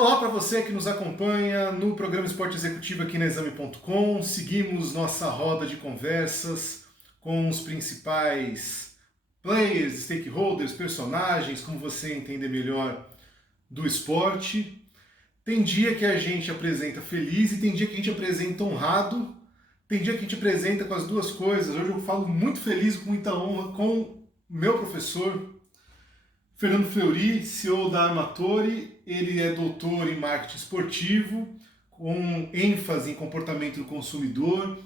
Olá para você que nos acompanha no programa Esporte Executivo aqui na Exame.com. Seguimos nossa roda de conversas com os principais players, stakeholders, personagens, como você entender melhor do esporte. Tem dia que a gente apresenta feliz e tem dia que a gente apresenta honrado. Tem dia que a gente apresenta com as duas coisas. Hoje eu falo muito feliz, com muita honra, com meu professor, Fernando Fleury, CEO da Armatori. Ele é doutor em marketing esportivo, com ênfase em comportamento do consumidor.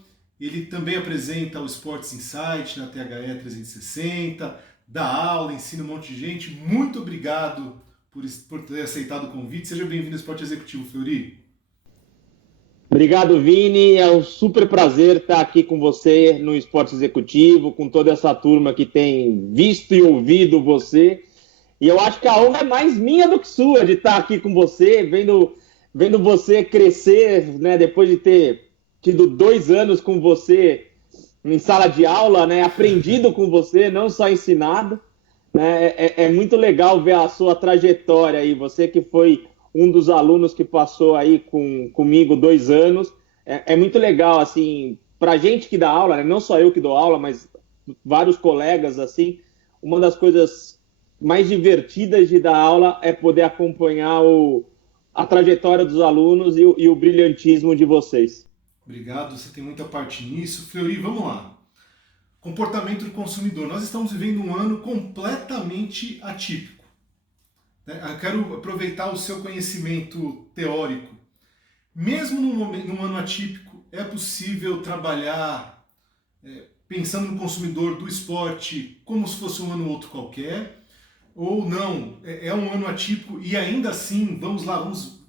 Ele também apresenta o Sports Insight na THE 360, dá aula, ensina um monte de gente. Muito obrigado por ter aceitado o convite. Seja bem-vindo ao Esporte Executivo, Fleury. Obrigado, Vini. É um super prazer estar aqui com você no Esporte Executivo, com toda essa turma que tem visto e ouvido você. E eu acho que a honra é mais minha do que sua de estar aqui com você, vendo você crescer, né, depois de ter tido 2 anos com você em sala de aula, né, aprendido com você, não só ensinado. Né, é muito legal ver a sua trajetória aí, você que foi um dos alunos que passou aí comigo 2 anos. É muito legal, assim, pra gente que dá aula, né, não só eu que dou aula, mas vários colegas, assim, uma das coisas mais divertidas de dar aula é poder acompanhar a trajetória dos alunos e o brilhantismo de vocês. Obrigado, você tem muita parte nisso. Fleury, vamos lá. Comportamento do consumidor. Nós estamos vivendo um ano completamente atípico. Eu quero aproveitar o seu conhecimento teórico. Mesmo num ano atípico, é possível trabalhar pensando no consumidor do esporte como se fosse um ano outro qualquer, ou não, é um ano atípico e ainda assim, vamos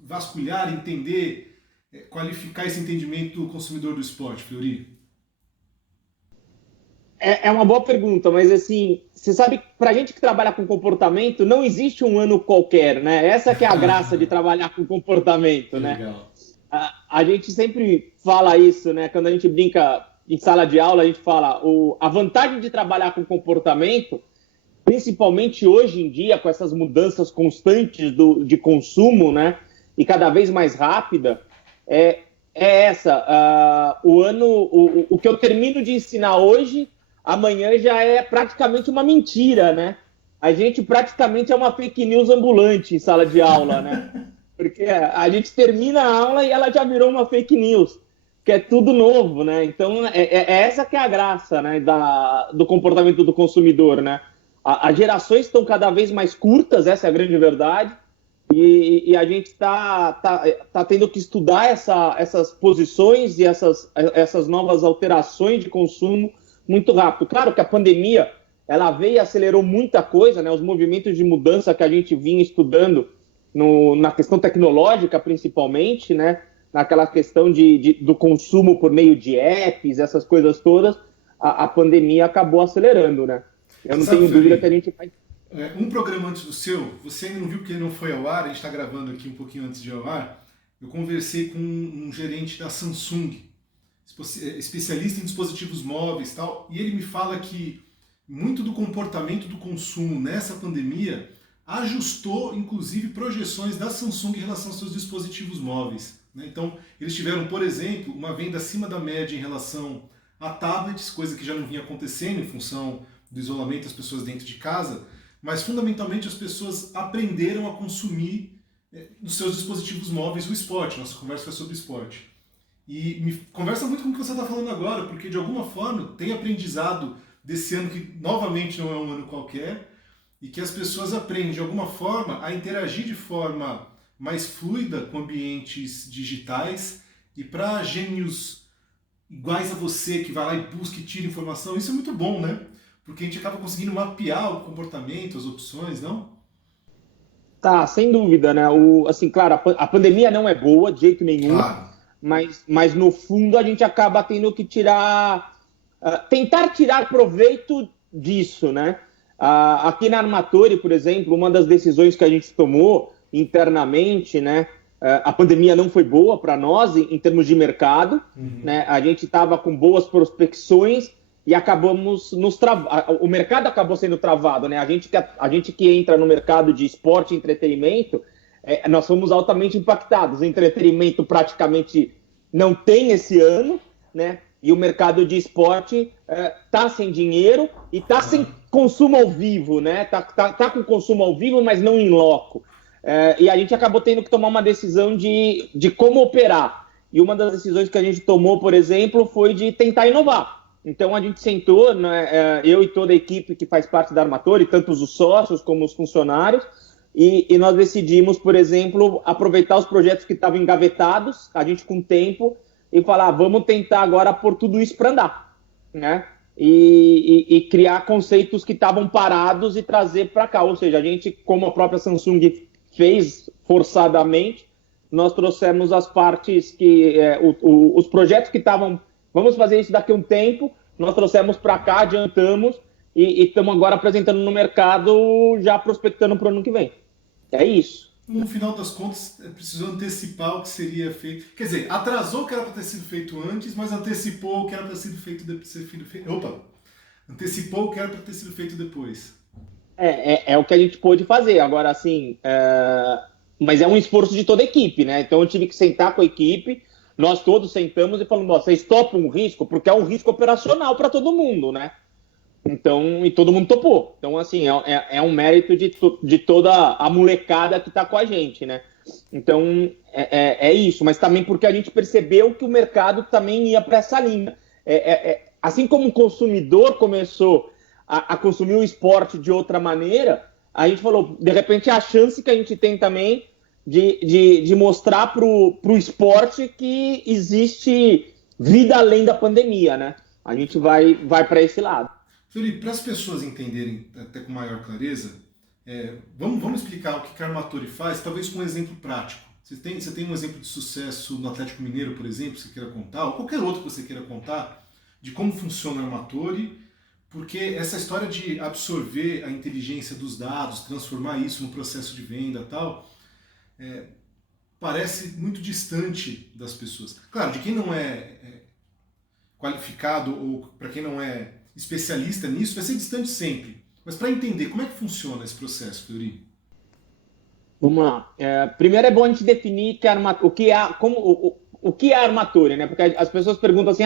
vasculhar, entender, qualificar esse entendimento do consumidor do esporte, Fleury? É uma boa pergunta, mas assim, você sabe que pra gente que trabalha com comportamento, não existe um ano qualquer, né? Essa que é a graça de trabalhar com comportamento, né? Legal. A gente sempre fala isso, né? Quando a gente brinca em sala de aula, a gente fala a vantagem de trabalhar com comportamento, principalmente hoje em dia, com essas mudanças constantes de consumo, né? E cada vez mais rápida, é essa. O que eu termino de ensinar hoje, amanhã já é praticamente uma mentira, né? A gente praticamente é uma fake news ambulante em sala de aula, né? Porque a gente termina a aula e ela já virou uma fake news, que é tudo novo, né? Então, essa que é a graça, né, do comportamento do consumidor, né? As gerações estão cada vez mais curtas, essa é a grande verdade, e a gente tá tendo que estudar essas posições e essas novas alterações de consumo muito rápido. Claro que a pandemia, ela veio e acelerou muita coisa, né? Os movimentos de mudança que a gente vinha estudando na questão tecnológica, principalmente, né? Naquela questão do consumo por meio de apps, essas coisas todas, a pandemia acabou acelerando, né? Eu não tenho dúvida que a gente vai... Um programa antes do seu, você ainda não viu porque ele não foi ao ar, a gente está gravando aqui um pouquinho antes de ir ao ar, eu conversei com um gerente da Samsung, especialista em dispositivos móveis e tal, e ele me fala que muito do comportamento do consumo nessa pandemia ajustou, inclusive, projeções da Samsung em relação aos seus dispositivos móveis. Né? Então, eles tiveram, por exemplo, uma venda acima da média em relação a tablets, coisa que já não vinha acontecendo em função do isolamento das pessoas dentro de casa, mas fundamentalmente as pessoas aprenderam a consumir nos seus dispositivos móveis o esporte. Nossa conversa foi sobre esporte. E me conversa muito com o que você está falando agora, porque de alguma forma tem aprendizado desse ano que novamente não é um ano qualquer, e que as pessoas aprendem de alguma forma a interagir de forma mais fluida com ambientes digitais, e para gênios iguais a você, que vai lá e busca e tira informação, isso é muito bom, né? Porque a gente acaba conseguindo mapear o comportamento, as opções, não? Tá, sem dúvida, né? Assim, claro, a pandemia não é boa de jeito nenhum, Claro. mas no fundo a gente acaba tendo que tentar tirar proveito disso, né? Aqui na Armatori, por exemplo, uma das decisões que a gente tomou internamente, né? A pandemia não foi boa para nós em termos de mercado, né? A gente estava com boas prospecções e acabamos o mercado acabou sendo travado, né? A gente que entra no mercado de esporte e entretenimento, nós fomos altamente impactados. O entretenimento praticamente não tem esse ano, né? E o mercado de esporte está sem dinheiro e está sem consumo ao vivo, né? Tá com consumo ao vivo, mas não em loco. E a gente acabou tendo que tomar uma decisão de como operar. E uma das decisões que a gente tomou, por exemplo, foi de tentar inovar. Então a gente sentou, né, eu e toda a equipe que faz parte da Armatori, tanto os sócios como os funcionários, e nós decidimos, por exemplo, aproveitar os projetos que estavam engavetados, a gente com tempo, e falar, vamos tentar agora pôr tudo isso para andar, né? E criar conceitos que estavam parados e trazer para cá. Ou seja, a gente, como a própria Samsung fez forçadamente, nós trouxemos as partes que os projetos que estavam, vamos fazer isso daqui a um tempo, nós trouxemos para cá, adiantamos e estamos agora apresentando no mercado, já prospectando para o ano que vem. É isso. No final das contas, precisou antecipar o que seria feito. Quer dizer, atrasou o que era para ter sido feito antes, mas antecipou o que era para ter sido feito antecipou o que era para ter sido feito depois. É o que a gente pôde fazer. Agora, assim, mas é um esforço de toda a equipe, né? Então eu tive que sentar com a equipe, nós todos sentamos e falamos, vocês topam um risco? Porque é um risco operacional para todo mundo, né? Então, e todo mundo topou. Então, assim, é um mérito de toda a molecada que está com a gente, né? Então, é isso. Mas também porque a gente percebeu que o mercado também ia para essa linha. Assim como o consumidor começou a consumir o esporte de outra maneira, a gente falou, de repente, a chance que a gente tem também de mostrar para o esporte que existe vida além da pandemia, né? A gente vai para esse lado. Felipe, para as pessoas entenderem até com maior clareza, vamos explicar o que a Armatori faz, talvez com um exemplo prático. Você tem um exemplo de sucesso no Atlético Mineiro, por exemplo, que você queira contar, ou qualquer outro que você queira contar, de como funciona a Armatori, porque essa história de absorver a inteligência dos dados, transformar isso no processo de venda e tal, parece muito distante das pessoas. Claro, de quem não é qualificado ou para quem não é especialista nisso, vai ser distante sempre. Mas para entender como é que funciona esse processo, Fleury? Vamos lá. Primeiro é bom a gente definir o que é a Armatori, né? Porque as pessoas perguntam assim,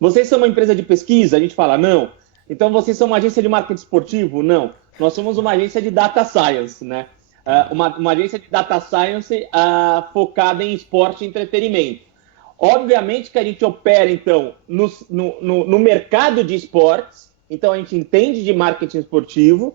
vocês são uma empresa de pesquisa? A gente fala, não. Então vocês são uma agência de marketing esportivo? Não. Nós somos uma agência de data science, né? Uma agência de data science focada em esporte e entretenimento. Obviamente que a gente opera, então, no mercado de esportes, então a gente entende de marketing esportivo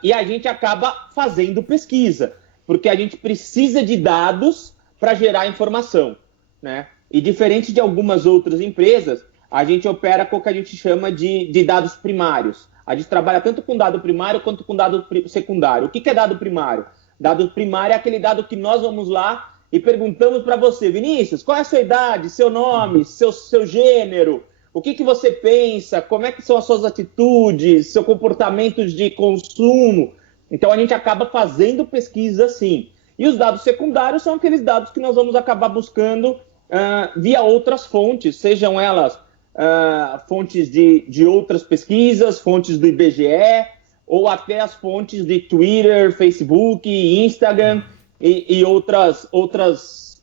e a gente acaba fazendo pesquisa, porque a gente precisa de dados para gerar informação, né? E diferente de algumas outras empresas, a gente opera com o que a gente chama de dados primários. A gente trabalha tanto com dado primário quanto com dado secundário. O que é dado primário? Dado primário é aquele dado que nós vamos lá e perguntamos para você, Vinícius, qual é a sua idade, seu nome, seu gênero, o que você pensa, como é que são as suas atitudes, seu comportamento de consumo. Então a gente acaba fazendo pesquisa assim. E os dados secundários são aqueles dados que nós vamos acabar buscando via outras fontes, sejam elas fontes de outras pesquisas, fontes do IBGE, ou até as fontes de Twitter, Facebook, Instagram, e outras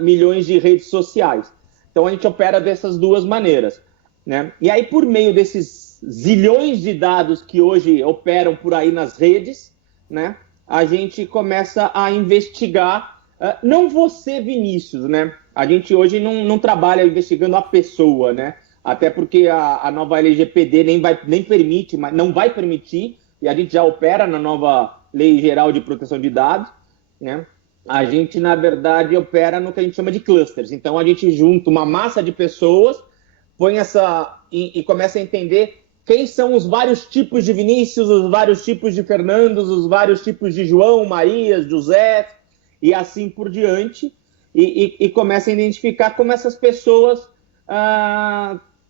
milhões de redes sociais. Então a gente opera dessas duas maneiras, né? E aí, por meio desses zilhões de dados que hoje operam por aí nas redes, né, a gente começa a investigar, não você, Vinícius, né? A gente hoje não trabalha investigando a pessoa, né? Até porque a nova LGPD nem permite, mas não vai permitir, e a gente já opera na nova Lei Geral de Proteção de Dados, né? A gente, na verdade, opera no que a gente chama de clusters. Então, a gente junta uma massa de pessoas, põe e começa a entender quem são os vários tipos de Vinícius, os vários tipos de Fernandos, os vários tipos de João, Marias, José, e assim por diante, e começa a identificar como essas pessoas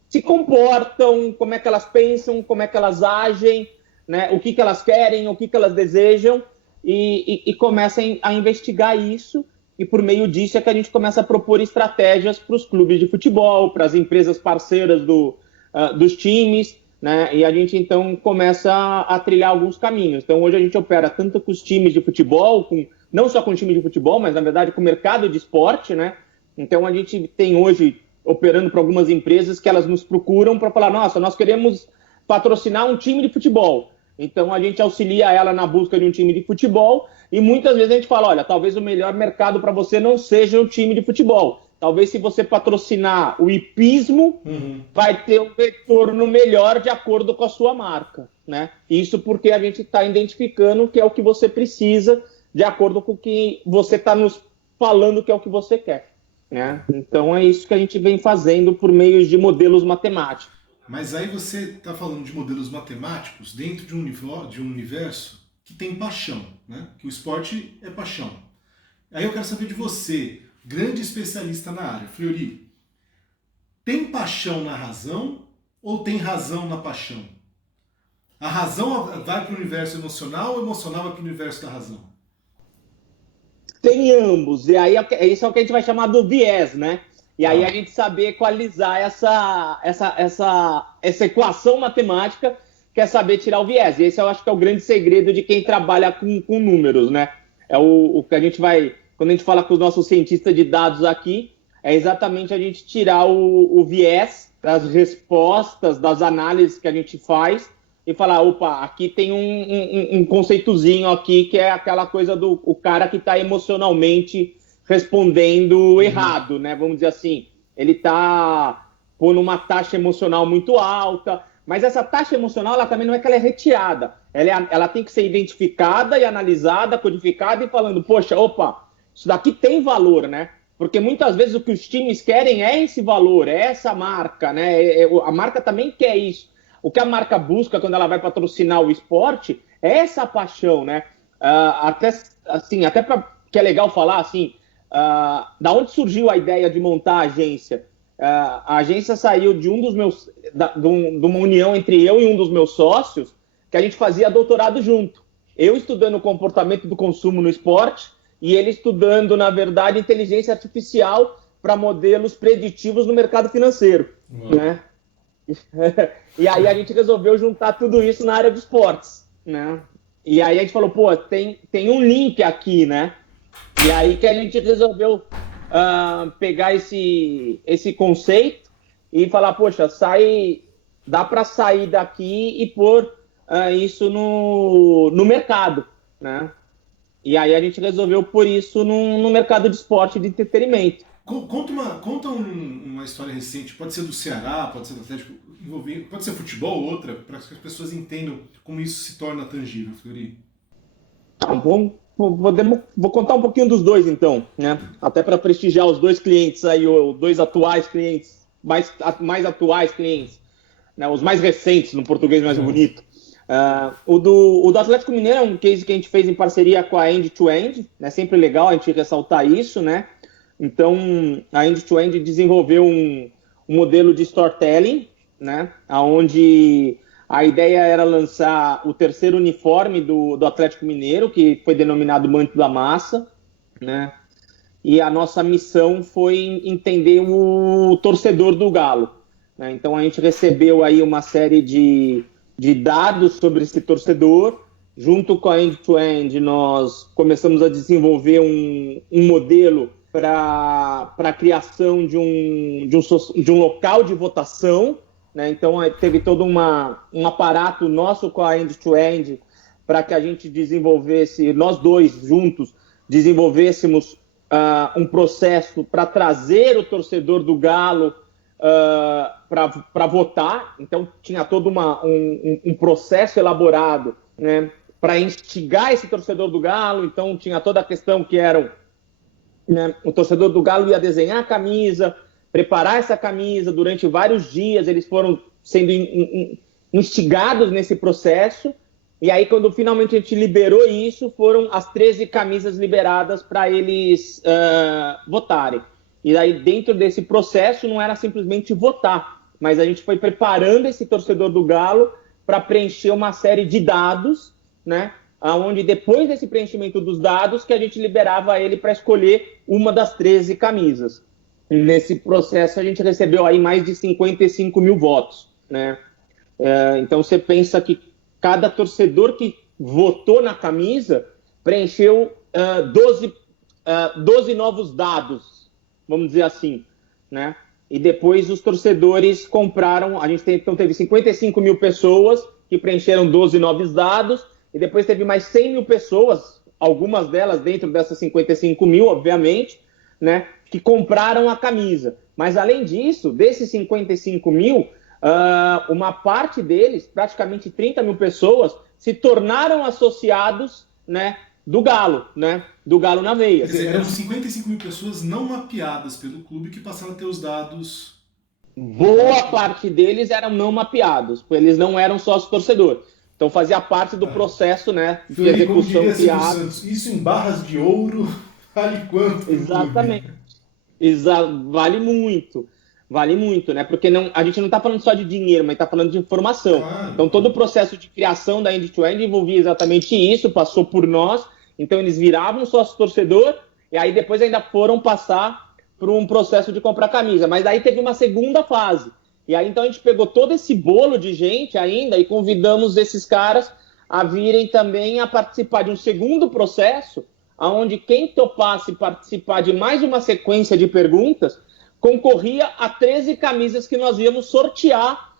se comportam, como é que elas pensam, como é que elas agem, né? O que elas querem, o que elas desejam, e começa a investigar isso, e por meio disso é que a gente começa a propor estratégias para os clubes de futebol, para as empresas parceiras dos times, né? E a gente então começa a trilhar alguns caminhos. Então hoje a gente opera tanto com os times de futebol, com não só com o time de futebol, mas na verdade com o mercado de esporte, né? Então a gente tem hoje operando para algumas empresas que elas nos procuram para falar, nossa, nós queremos patrocinar um time de futebol. Então a gente auxilia ela na busca de um time de futebol e muitas vezes a gente fala, olha, talvez o melhor mercado para você não seja o time de futebol. Talvez se você patrocinar o hipismo, vai ter um retorno melhor de acordo com a sua marca, né? Isso porque a gente está identificando que é o que você precisa, de acordo com o que você está nos falando que é o que você quer, né? Então é isso que a gente vem fazendo por meio de modelos matemáticos. Mas aí você está falando de modelos matemáticos dentro de um universo que tem paixão, né? Que o esporte é paixão. Aí eu quero saber de você, grande especialista na área, Fleury, tem paixão na razão ou tem razão na paixão? A razão vai para o universo emocional ou o emocional vai para o universo da razão? Tem ambos, e aí isso é o que a gente vai chamar do viés, né? E aí a gente saber equalizar essa equação matemática, que é saber tirar o viés. E esse eu acho que é o grande segredo de quem trabalha com números, né? É o que a gente vai, quando a gente fala com os nossos cientistas de dados aqui, é exatamente a gente tirar o viés das respostas, das análises que a gente faz e falar, opa, aqui tem um conceitozinho aqui que é aquela coisa do o cara que está emocionalmente respondendo errado, né? Vamos dizer assim, ele está pondo uma taxa emocional muito alta, mas essa taxa emocional, ela também não é que ela é retirada, ela tem que ser identificada e analisada, codificada e falando, poxa, opa, isso daqui tem valor, né? Porque muitas vezes o que os times querem é esse valor, é essa marca, né? A marca também quer isso. O que a marca busca quando ela vai patrocinar o esporte é essa paixão, né? Até que é legal falar, assim, da onde surgiu a ideia de montar a agência? A agência saiu de de uma união entre eu e um dos meus sócios, que a gente fazia doutorado junto. Eu estudando o comportamento do consumo no esporte e ele estudando, na verdade, inteligência artificial para modelos preditivos no mercado financeiro, né? E aí a gente resolveu juntar tudo isso na área de esportes, né? E aí a gente falou, pô, tem um link aqui, né? E aí que a gente resolveu pegar esse conceito e falar, poxa, dá para sair daqui e pôr isso no mercado, né? E aí a gente resolveu pôr isso no mercado de esporte e de entretenimento. Conta uma história recente, pode ser do Ceará, pode ser do Atlético, pode ser futebol ou outra, para que as pessoas entendam como isso se torna tangível, Fleury. Vou contar um pouquinho dos dois, então, né? Até para prestigiar os dois clientes aí, os dois atuais clientes, mais atuais clientes, né? Os mais recentes, no português mais bonito. O do Atlético Mineiro é um case que a gente fez em parceria com a End-to-End, né? Sempre legal a gente ressaltar isso, né? Então, a End-to-End desenvolveu um modelo de storytelling, né? Onde a ideia era lançar o terceiro uniforme do Atlético Mineiro, que foi denominado Manto da Massa, né? E a nossa missão foi entender o torcedor do Galo, né? Então, a gente recebeu aí uma série de dados sobre esse torcedor. Junto com a End-to-End, nós começamos a desenvolver um modelo para a criação de um local de votação, né? Então teve todo um aparato nosso com a End-to-End para que a gente desenvolvesse, nós dois juntos, desenvolvêssemos um processo para trazer o torcedor do Galo para votar. Então tinha todo um processo elaborado, né, para instigar esse torcedor do Galo. Então tinha toda a questão que era, né, o torcedor do Galo ia desenhar a camisa, preparar essa camisa durante vários dias, eles foram sendo instigados nesse processo, e aí quando finalmente a gente liberou isso, foram as 13 camisas liberadas para eles votarem. E aí dentro desse processo não era simplesmente votar, mas a gente foi preparando esse torcedor do Galo para preencher uma série de dados, né, onde depois desse preenchimento dos dados que a gente liberava ele para escolher uma das 13 camisas. E nesse processo a gente recebeu aí mais de 55 mil votos, né? Então você pensa que cada torcedor que votou na camisa preencheu 12 novos dados, vamos dizer assim, né? E depois os torcedores compraram, então teve 55 mil pessoas que preencheram 12 novos dados, e depois teve mais 100 mil pessoas, algumas delas dentro dessas 55 mil, obviamente, né, que compraram a camisa. Mas além disso, desses 55 mil, uma parte deles, praticamente 30 mil pessoas, se tornaram associados, né, do Galo, né? Do Galo na veia. Quer dizer, eram 55 mil pessoas não mapeadas pelo clube que passaram a ter os dados. Boa parte deles eram não mapeados, eles não eram sócio torcedor. Então fazia parte do processo, né, de execução criada. Isso em barras de ouro vale quanto? Exatamente. Vale muito. Vale muito, né? Porque a gente não está falando só de dinheiro, mas está falando de informação. Claro. Então, todo o processo de criação da end-to-end envolvia exatamente isso, passou por nós. Então, eles viravam sócio-torcedor e aí depois ainda foram passar por um processo de comprar camisa. Mas aí teve uma segunda fase. E aí, então, a gente pegou todo esse bolo de gente ainda e convidamos esses caras a virem também a participar de um segundo processo, onde quem topasse participar de mais uma sequência de perguntas concorria a 13 camisas que nós íamos sortear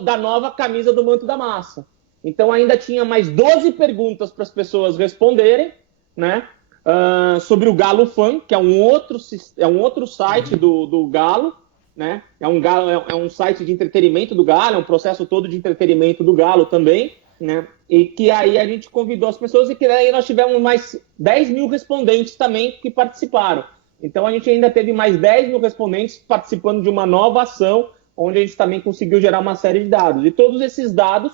da nova camisa do Manto da Massa. Então ainda tinha mais 12 perguntas para as pessoas responderem, né? Sobre o Galo Fan, que é um outro site do Galo, né? É um site de entretenimento do Galo, é um processo todo de entretenimento do Galo também, né? E que aí a gente convidou as pessoas e que aí nós tivemos mais 10 mil respondentes também que participaram. Então, a gente ainda teve mais 10 mil respondentes participando de uma nova ação, onde a gente também conseguiu gerar uma série de dados. E todos esses dados,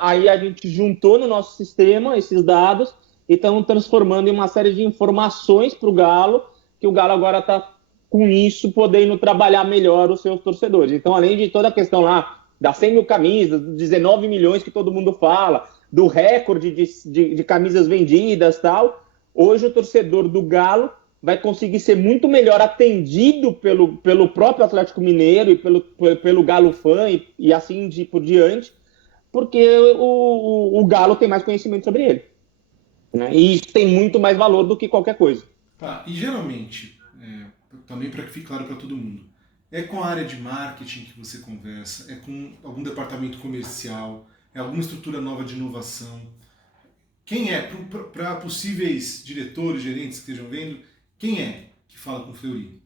aí a gente juntou no nosso sistema esses dados e estamos transformando em uma série de informações para o Galo, que o Galo agora está, com isso, podendo trabalhar melhor os seus torcedores. Então, além de toda a questão lá das 100 mil camisas, 19 milhões que todo mundo fala, do recorde de camisas vendidas e tal, hoje o torcedor do Galo vai conseguir ser muito melhor atendido pelo próprio Atlético Mineiro e pelo Galo Fã e assim por diante, porque o Galo tem mais conhecimento sobre ele. Né? E isso tem muito mais valor do que qualquer coisa. Tá, e geralmente, também para que fique claro para todo mundo, é com a área de marketing que você conversa, é com algum departamento comercial, é alguma estrutura nova de inovação? Quem é, para possíveis diretores, gerentes que estejam vendo, quem é que fala com o Fleury?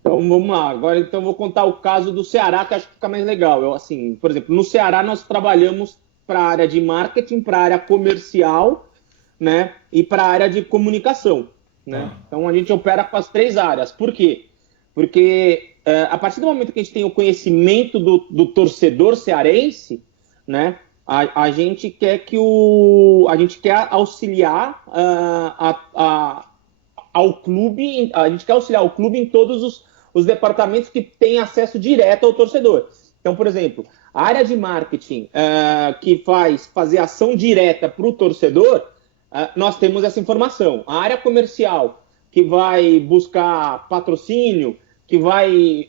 Então vamos lá, agora então vou contar o caso do Ceará, que acho que fica mais legal. Assim, por exemplo, no Ceará nós trabalhamos para a área de marketing, para a área comercial, né, e para a área de comunicação. Né? Então a gente opera com as 3 áreas. Por quê? Porque a partir do momento que a gente tem o conhecimento do torcedor cearense, né, a gente quer a gente quer auxiliar ao clube, a gente quer auxiliar o clube em todos os departamentos que têm acesso direto ao torcedor. Então, por exemplo, a área de marketing que fazer ação direta para o torcedor, nós temos essa informação. A área comercial, que vai buscar patrocínio, que vai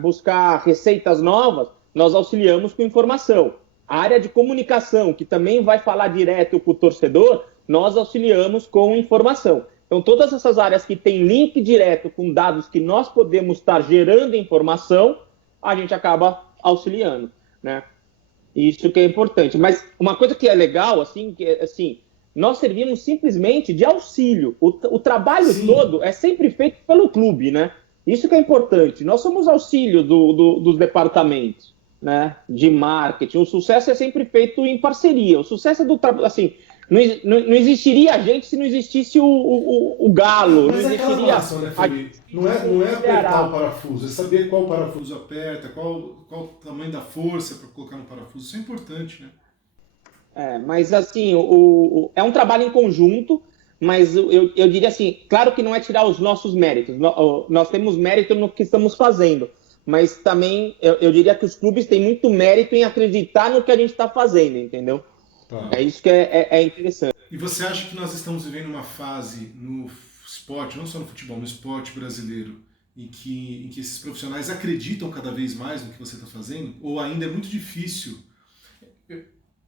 buscar receitas novas, nós auxiliamos com informação. A área de comunicação, que também vai falar direto com o torcedor, nós auxiliamos com informação. Então, todas essas áreas que têm link direto com dados que nós podemos estar gerando informação, a gente acaba auxiliando, né? Isso que é importante. Mas uma coisa que é legal, assim, nós servimos simplesmente de auxílio. O trabalho Sim. todo é sempre feito pelo clube, né? Isso que é importante. Nós somos auxílio dos departamentos, né, de marketing. O sucesso é sempre feito em parceria. O sucesso é do trabalho, assim, não existiria a gente se não existisse o Galo. Mas não existiria relação, né, Felipe? Não é apertar o parafuso, é saber qual parafuso aperta, qual o tamanho da força para colocar no parafuso. Isso é importante, né? Mas assim, é um trabalho em conjunto, mas eu diria assim, claro que não é tirar os nossos méritos. Nós temos mérito no que estamos fazendo, mas também eu diria que os clubes têm muito mérito em acreditar no que a gente está fazendo, entendeu? Tá. É isso que é interessante. E você acha que nós estamos vivendo uma fase no esporte, não só no futebol, no esporte brasileiro, em que esses profissionais acreditam cada vez mais no que você está fazendo? Ou ainda é muito difícil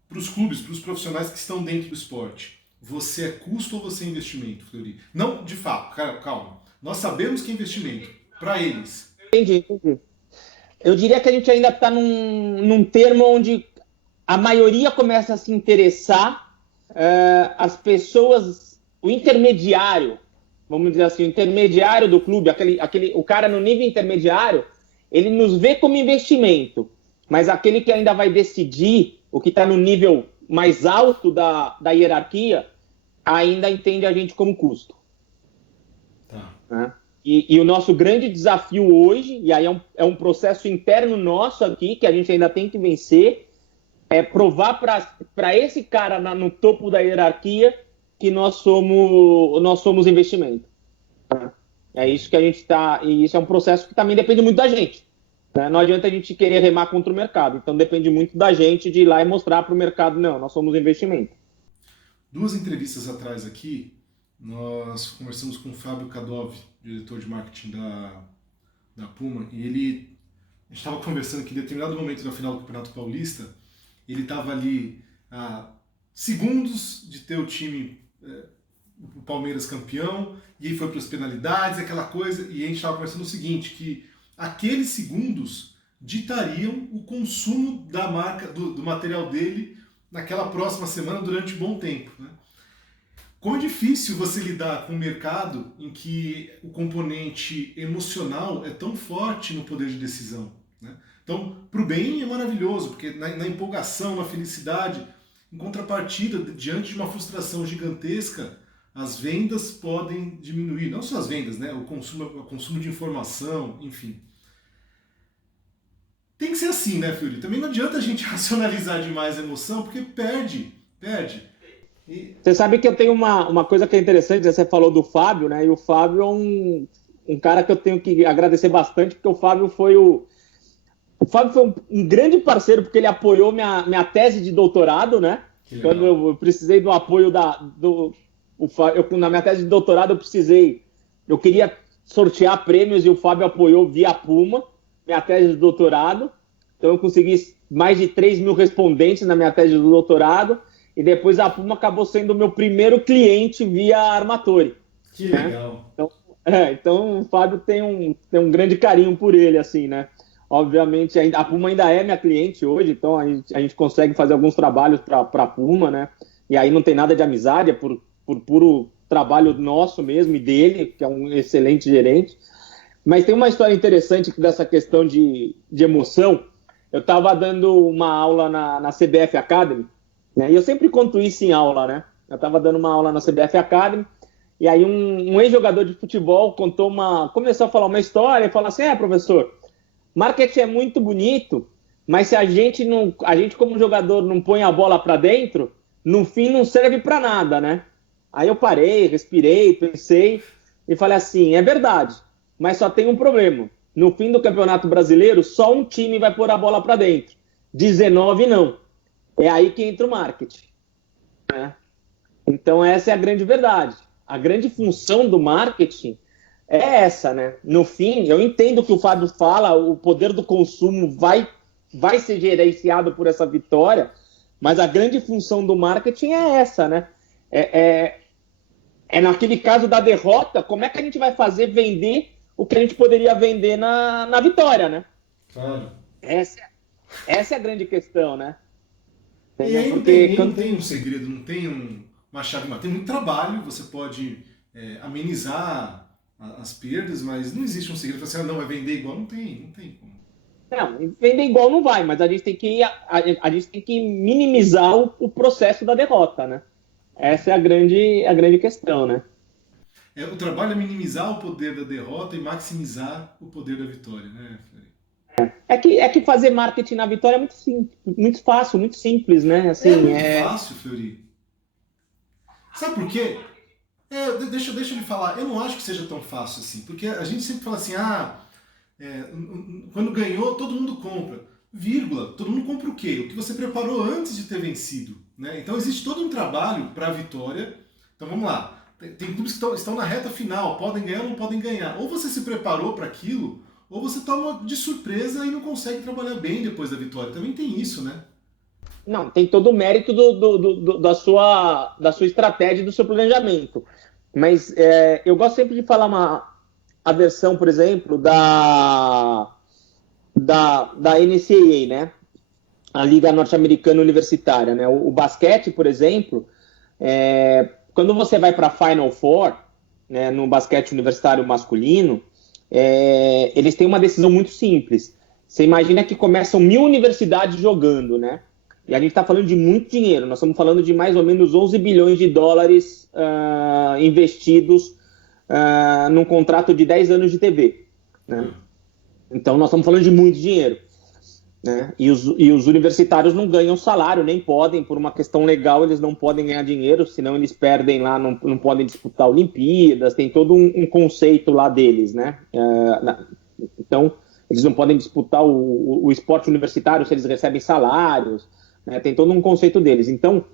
para os clubes, para os profissionais que estão dentro do esporte, você é custo ou você é investimento, Fleury? Não, de fato, cara, calma. Nós sabemos que é investimento. Para eles. Entendi. Eu diria que a gente ainda está num termo onde a maioria começa a se interessar, as pessoas, o intermediário, vamos dizer assim, o intermediário do clube, o cara no nível intermediário, ele nos vê como investimento, mas aquele que ainda vai decidir, o que está no nível mais alto da hierarquia, ainda entende a gente como custo. Tá. Né? E o nosso grande desafio hoje, e aí é um processo interno nosso aqui, que a gente ainda tem que vencer, é provar para esse cara no topo da hierarquia que nós somos investimento. É isso que a gente está. E isso é um processo que também depende muito da gente. Né? Não adianta a gente querer remar contra o mercado. Então depende muito da gente de ir lá e mostrar para o mercado: não, nós somos investimento. 2 entrevistas atrás aqui, nós conversamos com o Fábio Kadov, diretor de marketing da Puma, e a gente estava conversando que em determinado momento da final do Campeonato Paulista, ele estava ali a segundos de ter o time, o Palmeiras campeão, e aí foi para as penalidades, aquela coisa, e a gente estava conversando o seguinte, que aqueles segundos ditariam o consumo da marca, do material dele naquela próxima semana durante um bom tempo. Né? Como é difícil você lidar com um mercado em que o componente emocional é tão forte no poder de decisão. Né? Então, para o bem é maravilhoso, porque na empolgação, na felicidade, em contrapartida, diante de uma frustração gigantesca, as vendas podem diminuir. Não só as vendas, né? O consumo de informação, enfim. Tem que ser assim, né, Fleury? Também não adianta a gente racionalizar demais a emoção, porque perde. Você sabe que eu tenho uma coisa que é interessante, você falou do Fábio, né? E o Fábio é um cara que eu tenho que agradecer bastante, porque o Fábio foi um grande parceiro, porque ele apoiou minha tese de doutorado, né? Quando eu precisei do apoio na minha tese de doutorado eu queria sortear prêmios e o Fábio apoiou via Puma, minha tese de doutorado. Então eu consegui mais de 3 mil respondentes na minha tese de doutorado. E depois a Puma acabou sendo o meu primeiro cliente via Armatori. Que legal. Então o Fábio tem um grande carinho por ele, assim, né? Obviamente, a Puma ainda é minha cliente hoje, então a gente consegue fazer alguns trabalhos para a Puma, né? E aí não tem nada de amizade, é por puro trabalho nosso mesmo e dele, que é um excelente gerente. Mas tem uma história interessante dessa questão de emoção. Eu estava dando uma aula na CBF Academy, né? E eu sempre conto isso em aula, né? Eu estava dando uma aula na CBF Academy, e aí um ex-jogador de futebol começou a falar uma história e falou assim: professor, marketing é muito bonito, mas se a gente como jogador não põe a bola para dentro, no fim não serve para nada, né? Aí eu parei, respirei, pensei e falei assim: é verdade, mas só tem um problema. No fim do Campeonato Brasileiro, só um time vai pôr a bola para dentro. 19 não. É aí que entra o marketing. Né? Então essa é a grande verdade. A grande função do marketing é essa, né? No fim, eu entendo o que o Fábio fala, o poder do consumo vai ser gerenciado por essa vitória, mas a grande função do marketing é essa, né? É naquele caso da derrota, como é que a gente vai fazer vender o que a gente poderia vender na vitória, né? Claro. Essa é a grande questão, né? E aí não tem um segredo, não tem uma chave, tem muito trabalho, você pode amenizar as perdas, mas não existe um segredo. Você não vai vender igual, não tem como. Não, vender igual não vai, mas a gente tem que minimizar o processo da derrota, né? Essa é a grande questão, né? O trabalho é minimizar o poder da derrota e maximizar o poder da vitória, né, Fleury? É que fazer marketing na vitória é muito simples, muito fácil, muito simples, né? Assim, muito fácil, Fleury. Sabe por quê? Deixa eu lhe falar, eu não acho que seja tão fácil assim, porque a gente sempre fala assim, quando ganhou, todo mundo compra. Vírgula, todo mundo compra o quê? O que você preparou antes de ter vencido. Né? Então existe todo um trabalho para a vitória. Então vamos lá, tem clubes que estão na reta final, podem ganhar ou não podem ganhar. Ou você se preparou para aquilo, ou você toma de surpresa e não consegue trabalhar bem depois da vitória. Também tem isso, né? Não, tem todo o mérito da sua estratégia, do seu planejamento. Mas eu gosto sempre de falar a versão, por exemplo, da NCAA, né? A Liga Norte-Americana Universitária, né? O basquete, por exemplo, quando você vai para a Final Four, né, no basquete universitário masculino, eles têm uma decisão muito simples. Você imagina que começam 1.000 universidades jogando, né? E a gente está falando de muito dinheiro. Nós estamos falando de mais ou menos 11 bilhões de dólares investidos num contrato de 10 anos de TV, né? Então, nós estamos falando de muito dinheiro, né? E os universitários não ganham salário, nem podem, por uma questão legal, eles não podem ganhar dinheiro, senão eles perdem lá, não podem disputar Olimpíadas, tem todo um conceito lá deles, né? Então, eles não podem disputar o esporte universitário se eles recebem salários, né? Tem todo um conceito deles. Então,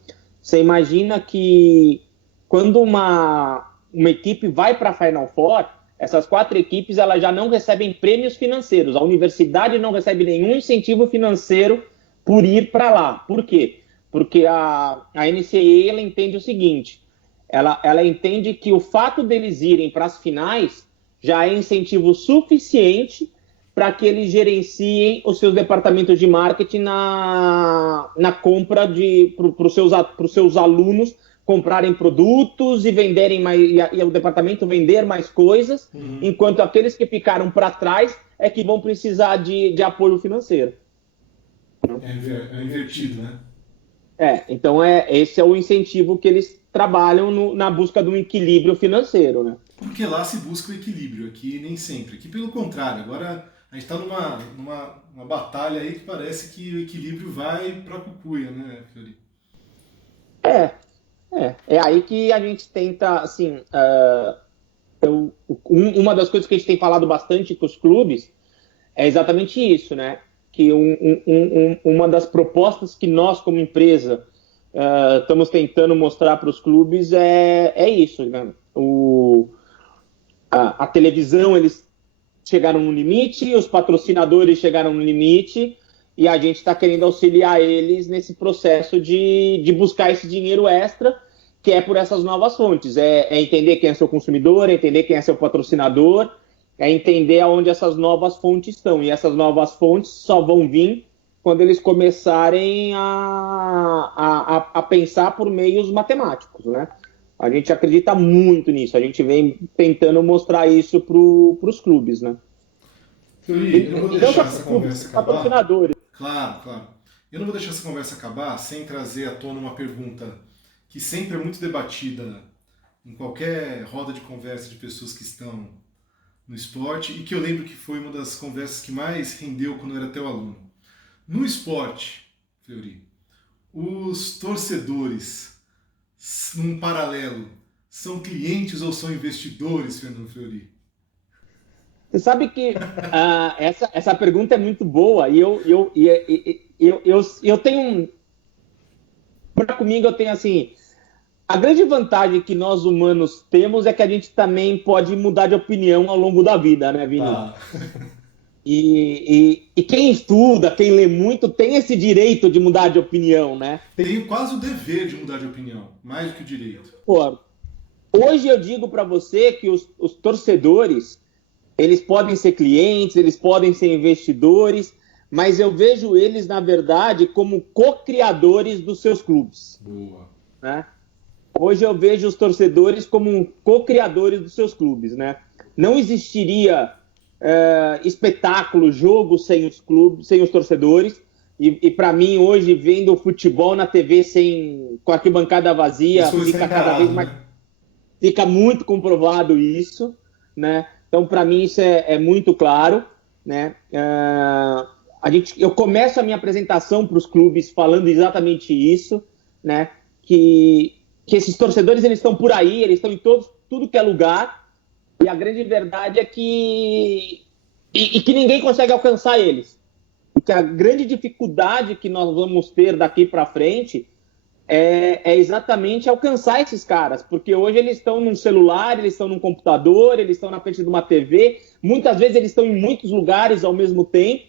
você imagina que quando uma equipe vai para a Final Four, essas 4 equipes elas já não recebem prêmios financeiros. A universidade não recebe nenhum incentivo financeiro por ir para lá. Por quê? Porque a NCAA ela entende o seguinte, ela entende que o fato deles irem para as finais já é incentivo suficiente para que eles gerenciem os seus departamentos de marketing na compra para os seus alunos comprarem produtos e venderem mais, e o departamento vender mais coisas, enquanto aqueles que ficaram para trás é que vão precisar de apoio financeiro. É invertido, né? Então esse é o incentivo que eles trabalham na busca de um equilíbrio financeiro, né? Porque lá se busca o equilíbrio, aqui nem sempre. Aqui pelo contrário, agora a gente está numa batalha aí que parece que o equilíbrio vai para a cucuia, né, Fiori? É aí que a gente tenta, assim, uma das coisas que a gente tem falado bastante com os clubes é exatamente isso, né? Que uma das propostas que nós, como empresa, estamos tentando mostrar para os clubes é isso, né? A televisão, eles chegaram no limite, os patrocinadores chegaram no limite, e a gente está querendo auxiliar eles nesse processo de buscar esse dinheiro extra, que é por essas novas fontes. É entender quem é seu consumidor, é entender quem é seu patrocinador, é entender aonde essas novas fontes estão. E essas novas fontes só vão vir quando eles começarem a pensar por meios matemáticos, né? A gente acredita muito nisso, a gente vem tentando mostrar isso para os clubes, né? Fiori, eu não vou deixar essa conversa acabar. Patrocinadores. Claro. Eu não vou deixar essa conversa acabar sem trazer à tona uma pergunta que sempre é muito debatida em qualquer roda de conversa de pessoas que estão no esporte e que eu lembro que foi uma das conversas que mais rendeu quando eu era teu aluno. No esporte, Fiori, os torcedores, num paralelo, são clientes ou são investidores, Fernando Fiori? Você sabe que essa pergunta é muito boa e eu tenho para comigo eu tenho assim, a grande vantagem que nós humanos temos é que a gente também pode mudar de opinião ao longo da vida, né, Vini? E quem estuda, quem lê muito, tem esse direito de mudar de opinião, né? Tenho quase o dever de mudar de opinião, mais do que o direito. Pô, hoje eu digo para você que os torcedores, eles podem ser clientes, eles podem ser investidores, mas eu vejo eles, na verdade, como co-criadores dos seus clubes. Boa. Né? Hoje eu vejo os torcedores como co-criadores dos seus clubes. Né? Não existiria espetáculo, jogo sem os clubes, sem os torcedores. E para mim, hoje, vendo o futebol na TV com a arquibancada vazia, fica cada vez mais. Né? Fica muito comprovado isso, né? Então, para mim, isso é muito claro, né? Eu começo a minha apresentação para os clubes falando exatamente isso, né? Que esses torcedores eles estão por aí, eles estão em tudo que é lugar, e a grande verdade é que ninguém consegue alcançar eles. E que a grande dificuldade que nós vamos ter daqui para frente é exatamente alcançar esses caras, porque hoje eles estão num celular, eles estão num computador, eles estão na frente de uma TV, muitas vezes eles estão em muitos lugares ao mesmo tempo,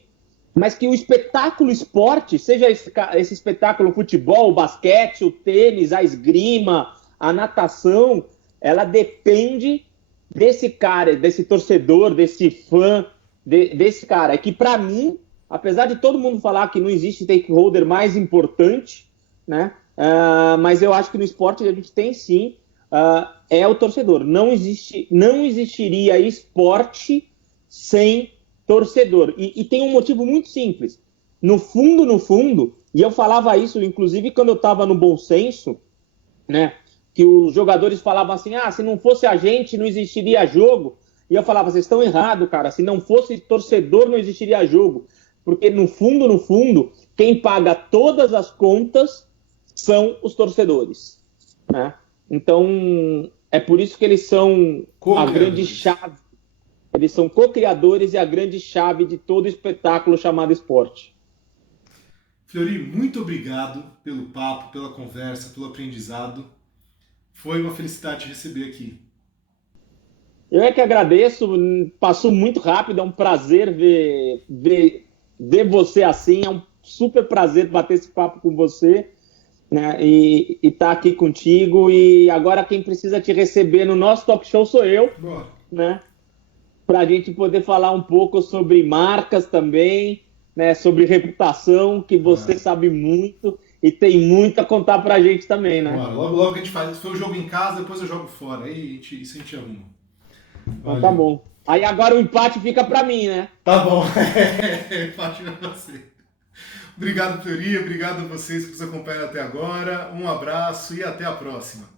mas que o espetáculo esporte, seja esse espetáculo futebol, o basquete, o tênis, a esgrima, a natação, ela depende desse cara, desse torcedor, desse fã, desse cara. É que, para mim, apesar de todo mundo falar que não existe stakeholder mais importante, né? Mas eu acho que no esporte a gente tem sim, é o torcedor. Não existiria esporte sem torcedor. E tem um motivo muito simples. No fundo, e eu falava isso, inclusive, quando eu estava no Bom Senso, né? Que os jogadores falavam assim, se não fosse a gente, não existiria jogo. E eu falava, vocês estão errados, cara. Se não fosse torcedor, não existiria jogo. Porque no fundo, quem paga todas as contas são os torcedores, né? Então, é por isso que eles são a grande chave. Eles são co-criadores e a grande chave de todo espetáculo chamado esporte. Fleury, muito obrigado pelo papo, pela conversa, pelo aprendizado. Foi uma felicidade te receber aqui. Eu é que agradeço, passou muito rápido, é um prazer ver você assim, é um super prazer bater esse papo com você, né? E estar aqui contigo. E agora quem precisa te receber no nosso talk show sou eu, Bora. né? Para a gente poder falar um pouco sobre marcas também, né? Sobre reputação, que você sabe muito e tem muito a contar para a gente também, né? Bora. Logo a gente faz. Foi o jogo em casa, depois eu jogo fora. Aí isso a gente arruma. Então tá bom. Aí agora o empate fica para mim, né? Tá bom. Empate pra você. Obrigado, Fleury. Obrigado a vocês que nos acompanharam até agora. Um abraço e até a próxima.